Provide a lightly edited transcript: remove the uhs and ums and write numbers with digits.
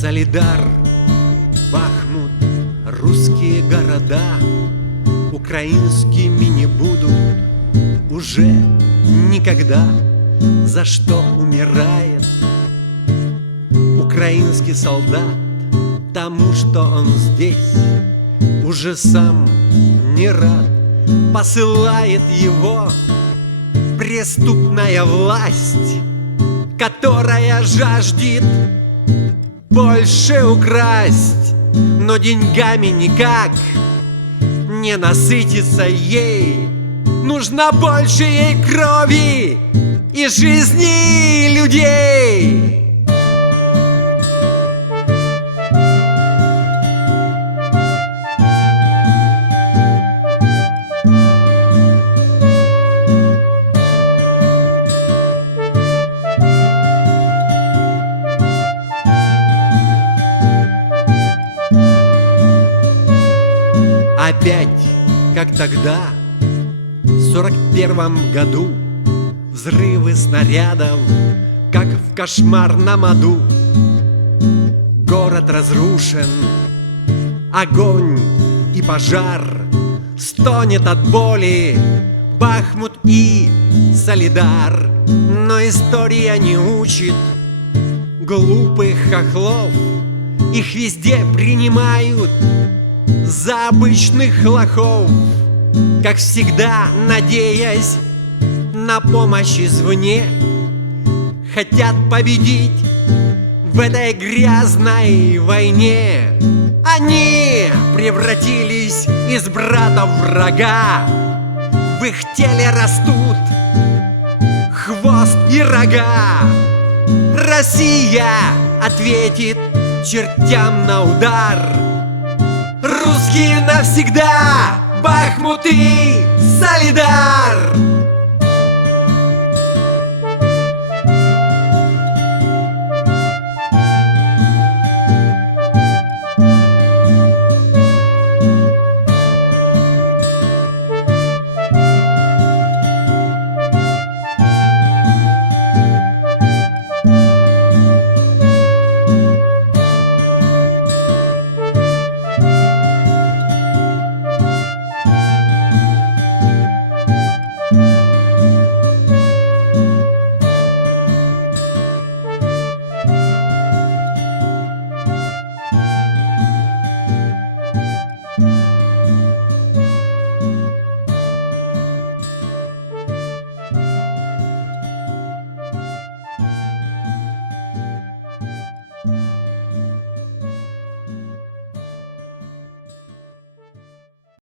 Солидар, Бахмут, русские города украинскими не будут уже никогда. За что умирает украинский солдат? Тому, что он здесь уже сам не рад. Посылает его преступная власть, которая жаждет больше украсть, но деньгами никак не насытиться ей. Нужно больше ей крови и жизни людей. Опять, как тогда, в 41-м году, взрывы снарядов, как в кошмарном аду. Город разрушен, огонь и пожар, стонет от боли Бахмут и Солидар. Но история не учит глупых хохлов, их везде принимают за обычных лохов, как всегда надеясь на помощь извне. Хотят победить в этой грязной войне. Они превратились из брата в врага. В их теле растут хвост и рога. Россия ответит чертям на удар. Русские навсегда, Бахмут и Солидар!